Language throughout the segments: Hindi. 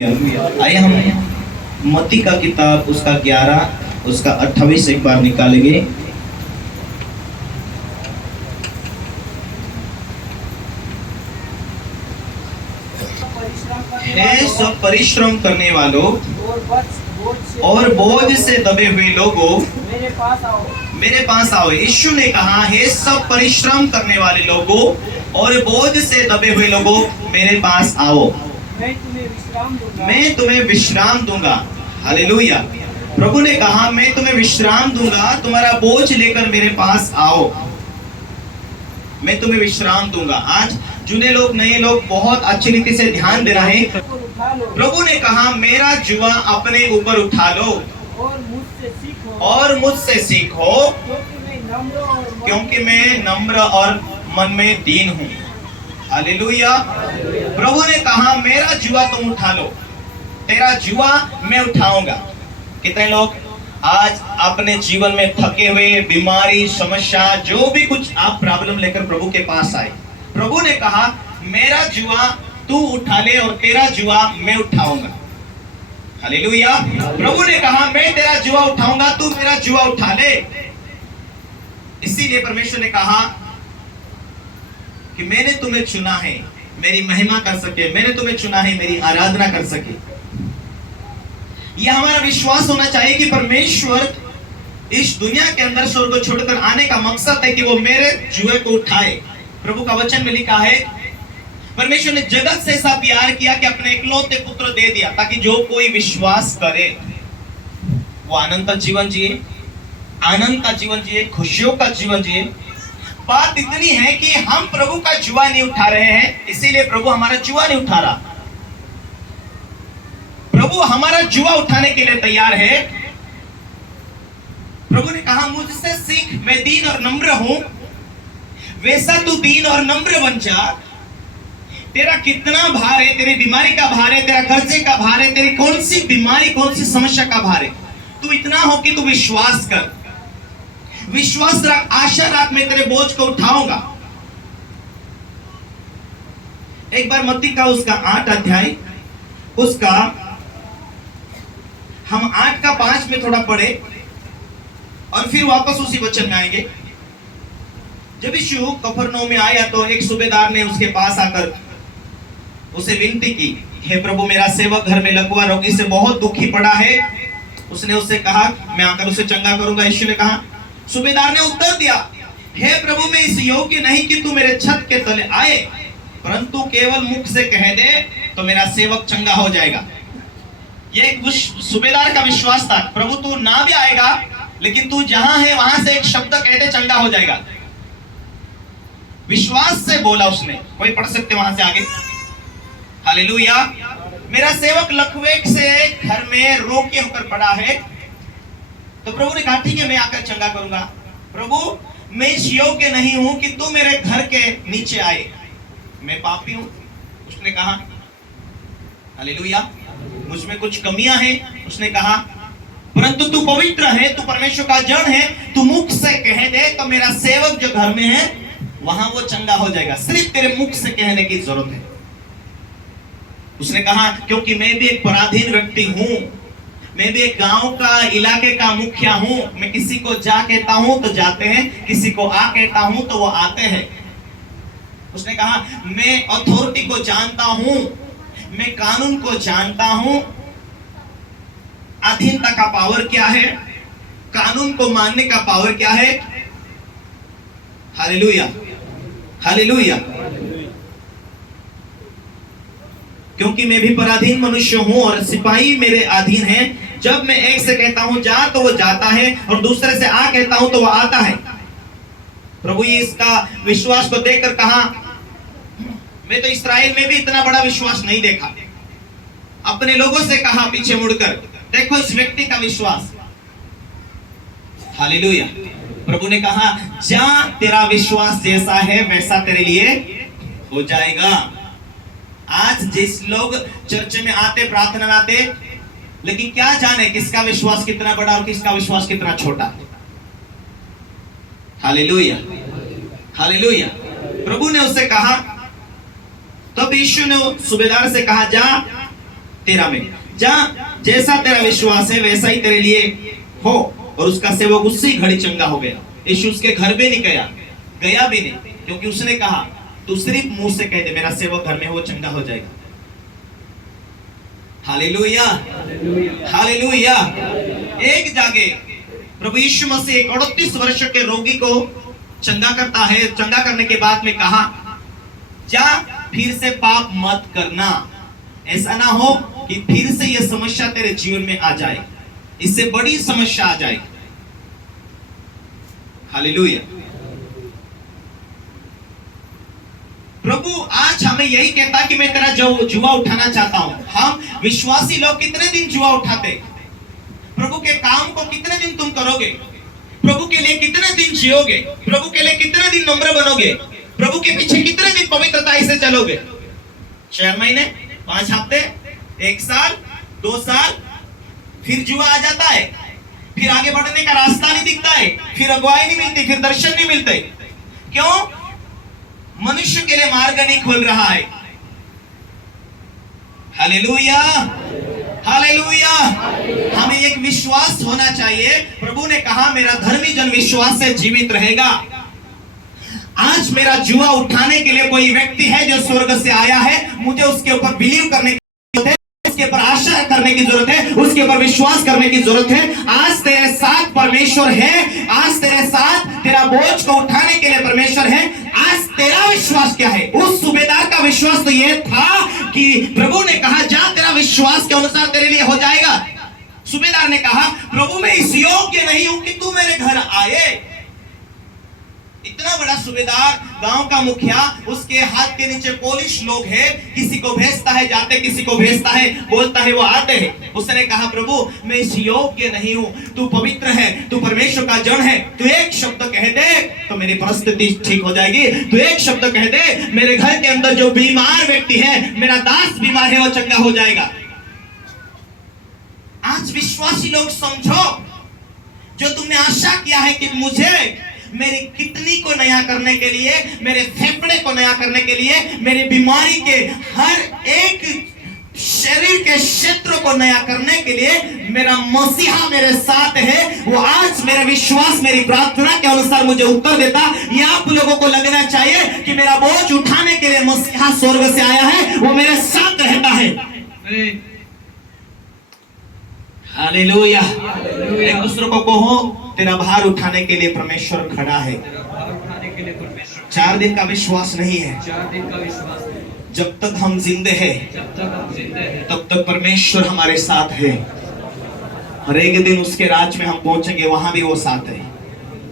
आइए हम मत्ती का किताब उसका 11 उसका 28 एक बार निकालेंगे। हे सब परिश्रम करने वालों और बोझ से दबे हुए लोगों मेरे पास आओ। यीशु ने कहा, हे सब परिश्रम करने वाले लोगों और बोझ से दबे हुए लोगों मेरे पास आओ, मैं तुम्हें विश्राम दूंगा। हालेलुया। प्रभु ने कहा, मैं तुम्हें विश्राम दूंगा, तुम्हारा बोझ लेकर मेरे पास आओ, मैं तुम्हें विश्राम दूंगा। आज जुने लोग नए लोग बहुत अच्छी रीति से ध्यान दे रहे हैं। प्रभु ने कहा, मेरा जुआ अपने ऊपर उठा लो और मुझसे सीखो क्योंकि मैं नम्र और मन में दीन हूँ। हालेलुया। प्रभु ने कहा, मेरा जुआ तुम उठा लो, तेरा जुआ मैं उठाऊंगा। कितने लोग आज अपने जीवन में थके हुए, बीमारी, समस्या, जो भी कुछ आप प्रॉब्लम लेकर प्रभु के पास आए, प्रभु ने कहा, मेरा जुआ तू उठा ले और तेरा जुआ मैं उठाऊंगा। हालेलुया। प्रभु ने कहा, मैं तेरा जुआ उठाऊंगा, तू मेरा जुआ उठा ले। इसीलिए परमेश्वर ने कहा कि मैंने तुम्हें चुना है मेरी महिमा कर सके, मैंने तुम्हें चुना है मेरी आराधना कर सके। यह हमारा विश्वास होना चाहिए कि परमेश्वर इस दुनिया के अंदर स्वर्ग को छोड़कर आने का मकसद है कि वो मेरे जुए को उठाए। प्रभु का वचन में लिखा है, परमेश्वर ने जगत से ऐसा प्यार किया कि अपने इकलौते पुत्र दे दिया ताकि जो कोई विश्वास करे वो आनंद का जीवन जिए, आनंद का जीवन जिए, खुशियों का जीवन जिए। बात इतनी है कि हम प्रभु का जुआ नहीं उठा रहे हैं, इसीलिए प्रभु हमारा जुआ नहीं उठा रहा। प्रभु हमारा जुआ उठाने के लिए तैयार है। प्रभु ने कहा, मुझसे सीख, मैं दीन और नम्र हूं, वैसा तू दीन और नम्र बन जा। तेरा कितना भार है, तेरी बीमारी का भार है, तेरा कर्जे का भार है, तेरी कौन सी बीमारी, कौन सी समस्या का भार है, तू इतना हो कि तू विश्वास कर, विश्वास रख, आशा रख, मैं तेरे बोझ को उठाऊंगा। एक बार मत्ती का उसका 8 अध्याय उसका हम 8 का 5 में थोड़ा पढ़े और फिर वापस उसी वचन में आएंगे। जब यीशु कफरनहूम में आया तो एक सूबेदार ने उसके पास आकर उसे विनती की, हे प्रभु, मेरा सेवक घर में लकवा रोगी से बहुत दुखी पड़ा है। उसने उससे कहा, मैं आकर उसे चंगा करूंगा। यीशु ने कहा, सूबेदार ने उत्तर दिया, हे प्रभु, मैं इस योग्य नहीं कि तू मेरे छत के तले आए, परंतु केवल मुख से कह दे तो मेरा सेवक चंगा हो जाएगा। यह एक सूबेदार का विश्वास था, प्रभु तू ना भी आएगा लेकिन तू जहां है वहां से एक शब्द कह दे, चंगा हो जाएगा। विश्वास से बोला उसने। कोई पढ़ सकते वहां से आगे। हालेलुया। मेरा सेवक लकवे से घर में रोके होकर पड़ा है, तो प्रभु ने कहा, ठीक है, मैं आकर चंगा करूंगा। प्रभु, मैं इस योग्य नहीं हूं कि तू मेरे घर के नीचे आए, मैं पापी हूं। उसने कहा, हालेलुया, मुझ में कुछ कमियां हैं। उसने कहा, परंतु तू पवित्र है, तू परमेश्वर का जन है, तू मुख से कह दे तो मेरा सेवक जो घर में है वहां वो चंगा हो जाएगा। सिर्फ तेरे मुख से कहने की जरूरत है। उसने कहा, क्योंकि मैं भी एक पराधीन व्यक्ति हूं, मैं भी एक गांव का, इलाके का मुखिया हूं। मैं किसी को जा कहता हूं तो जाते हैं, किसी को आ कहता हूं तो वो आते हैं। उसने कहा, मैं अथॉरिटी को जानता हूं, मैं कानून को जानता हूं, अधीनता का पावर क्या है, कानून को मानने का पावर क्या है। Hallelujah, hallelujah. क्योंकि मैं भी पराधीन मनुष्य हूं और सिपाही मेरे अधीन हैं। जब मैं एक से कहता हूं जा तो वो जाता है, और दूसरे से आ कहता हूं तो वो आता है। प्रभु ये इसका विश्वास को देखकर कहा, मैं तो इस्राएल में भी इतना बड़ा विश्वास नहीं देखा। अपने लोगों से कहा पीछे मुड़कर, देखो इस व्यक्ति का विश्वास। हालेलुया। प्रभु ने कहा, जा, तेरा विश्वास जैसा है वैसा तेरे लिए हो जाएगा। आज जिस लोग चर्च में आते, प्रार्थना में आते, लेकिन क्या जाने किसका विश्वास कितना बड़ा और किसका विश्वास कितना छोटा। Hallelujah, hallelujah. प्रभु ने उससे कहा, तब यीशु ने सूबेदार से कहा, जा, 13 में, जहाँ जैसा तेरा विश्वास है वैसा ही तेरे लिए हो। और उसका सेवक उसी घड़ी चंगा हो गया। यीशु उसके घर में नहीं गया भी नहीं, क्योंकि उसने कहा तू सिर्फ मुंह से कह दे मेरा सेवक घर में हो, चंगा हो जाएगा। Hallelujah, hallelujah. एक जागे प्रभु यीशु मसीह एक 38 वर्ष के रोगी को चंगा करता है। चंगा करने के बाद में कहा जा फिर से पाप मत करना, ऐसा ना हो कि फिर से यह समस्या तेरे जीवन में आ जाए, इससे बड़ी समस्या आ जाए। हालेलुया। प्रभु आज हमें यही कहता कि मैं तेरा जुआ उठाना चाहता हूं। हम विश्वासी लोग कितने दिन जुआ उठाते? प्रभु के काम को कितने दिन तुम करोगे? प्रभु के लिए कितने दिन जियोगे? प्रभु के लिए कितने दिन नम्र बनोगे? प्रभु के पीछे कितने दिन पवित्रता से चलोगे? 4 महीने, 5 हफ्ते, 1 साल, 2 साल, फिर जुआ आ जाता है, फिर आगे बढ़ने का रास्ता नहीं दिखता है, फिर अगुवाई नहीं मिलती, फिर दर्शन नहीं मिलते। क्यों? मनुष्य के लिए मार्ग नहीं खोल रहा है। Hallelujah, hallelujah. हमें एक विश्वास होना चाहिए। प्रभु ने कहा मेरा धर्मी जन विश्वास से जीवित रहेगा। आज मेरा जुआ उठाने के लिए कोई व्यक्ति है जो स्वर्ग से आया है, मुझे उसके ऊपर बिलीव करने की जरूरत है, उसके ऊपर आशा करने की जरूरत है, उसके ऊपर विश्वास करने की जरूरत है। आज तेरे साथ परमेश्वर है, आज तेरे साथ तेरा बोझ को उठाने के लिए परमेश्वर है। आज तेरा विश्वास क्या है? उस सूबेदार का विश्वास तो यह था कि प्रभु ने कहा जा तेरा विश्वास के अनुसार तेरे लिए हो जाएगा। सूबेदार ने कहा प्रभु मैं इस योग्य नहीं हूं कि तू मेरे घर आए। इतना बड़ा सूबेदार, गांव का मुखिया, उसके हाथ के नीचे पुलिस लोग हैं, किसी को भेजता है जाते, किसी को भेजता है, बोलता है वो आते हैं। उसने कहा प्रभु मैं इस योग्य नहीं हूं, तू पवित्र है, तू परमेश्वर का जन है, तू एक शब्द कह दे तो मेरी परिस्थिति ठीक हो जाएगी। तू एक शब्द कह दे मेरे घर के अंदर जो बीमार व्यक्ति है, मेरा दास बीमार है, वो चंगा हो जाएगा। आज विश्वासी लोग समझो, जो तुमने आशा किया है कि मुझे मेरी किडनी को नया करने के लिए, मेरे फेफड़े को नया करने के लिए, मेरी बीमारी के हर एक शरीर के क्षेत्र को नया करने के लिए मेरा मसीहा मेरे साथ है, वो आज मेरा विश्वास मेरी प्रार्थना के अनुसार मुझे उत्तर देता। ये आप लोगों को लगना चाहिए कि मेरा बोझ उठाने के लिए मसीहा स्वर्ग से आया है, वो मेरे साथ रहता है। हालेलुया। एक दूसरे को कहो तेरा भार उठाने के लिए परमेश्वर खड़ा है। 4 दिन का विश्वास नहीं है। जब तक हम जिंदे हैं तब तक परमेश्वर हमारे साथ है। हर एक दिन उसके राज में हम पहुंचेंगे, वहां भी वो साथ है।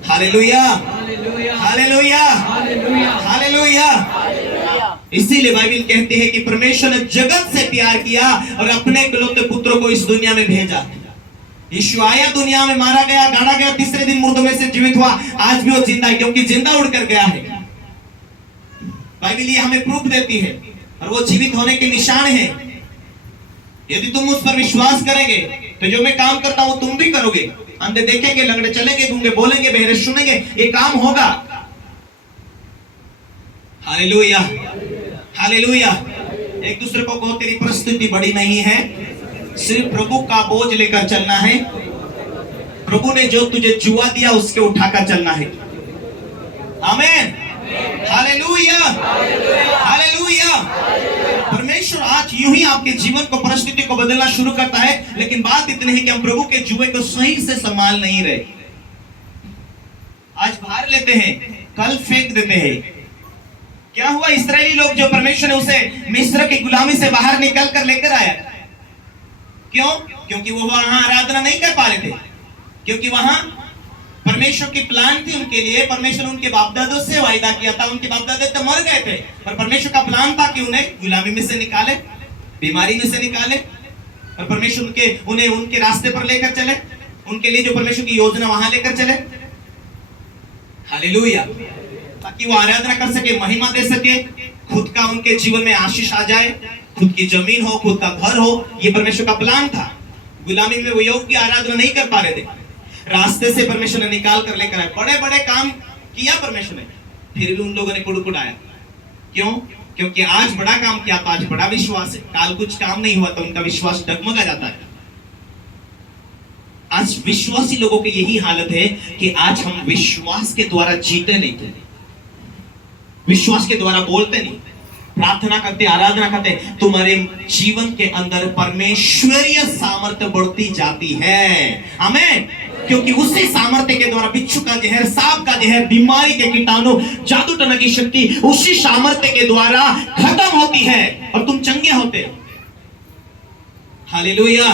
Hallelujah, hallelujah, hallelujah. इसीलिए बाइबल कहती है कि परमेश्वर ने जगत से प्यार किया और अपने इकलौते पुत्र को इस दुनिया में भेजा। यीशु आया, दुनिया में मारा गया, गाड़ा गया, तीसरे दिन मुर्दों में से जीवित हुआ। आज भी वो जिंदा है, क्योंकि जिंदा उड़कर गया है। बाइबल ये हमें प्रूफ देती है और वो जीवित होने के निशान है। यदि तुम उस पर विश्वास करेंगे तो जो मैं काम करता हूं तुम भी करोगे। अंधे देखेंगे, लंगड़े चलेंगे, गूंगे बोलेंगे, बहरे सुनेंगे, ये काम होगा। Hallelujah, hallelujah. एक दूसरे को कहो तेरी परिस्थिति बड़ी नहीं है, सिर्फ प्रभु का बोझ लेकर चलना है। प्रभु ने जो तुझे जुआ दिया उसके उठाकर चलना है। आमीन, हालेलुया, हालेलुया। परमेश्वर आज यूं ही आपके जीवन को, परिस्थिति को बदलना शुरू करता है, लेकिन बात इतनी है कि हम प्रभु के जुए को सही से संभाल नहीं रहे। आज भार लेते हैं, कल फेंक देते हैं। क्या हुआ? इस्राएली लोग जो परमेश्वर ने उसे मिस्र की गुलामी से बाहर निकल कर लेकर आया। क्यों? क्योंकि वो वहां आराधना नहीं कर पा रहे थे, क्योंकि वहां परमेश्वर की प्लान थी उनके लिए। परमेश्वर उनके बाप दादों से वायदा किया था, उनके बाप दादे तो मर गए थे, पर परमेश्वर का प्लान था कि उन्हें गुलामी में से निकाले, बीमारी में से निकाले, और परमेश्वर उन्हें उनके रास्ते पर लेकर चले, उनके लिए जो परमेश्वर की योजना वहां लेकर चले। हालेलुया। ताकि वो आराधना कर सके, महिमा दे सके, खुद का उनके जीवन में आशीष आ जाए, खुद की जमीन हो, खुद का घर हो। ये परमेश्वर का प्लान था। गुलामी में वो योग्य आराधना नहीं कर पा रहे थे, रास्ते से परमेश्वर ने निकाल कर लेकर आए। बड़े बड़े काम किया परमेश्वर ने, फिर भी उन लोगों ने कुड़कुड़ाया। क्यों? क्योंकि आज बड़ा काम किया तो आज बड़ा विश्वास है, काल कुछ काम नहीं हुआ तो उनका विश्वास डगमगा जाता है। आज विश्वासी लोगों की यही हालत है कि आज हम विश्वास के द्वारा जीते नहीं थे, विश्वास के द्वारा बोलते नहीं, प्रार्थना करते, आराधना करते, तुम्हारे जीवन के अंदर परमेश्वरीय सामर्थ्य बढ़ती जाती है। आमीन। क्योंकि उसी सामर्थ्य के द्वारा बिच्छू का जहर, सांप का जहर, बीमारी के कीटाणु, जादू टोना की शक्ति उसी सामर्थ्य के द्वारा खत्म होती है और तुम चंगे होते हो। हालेलुया।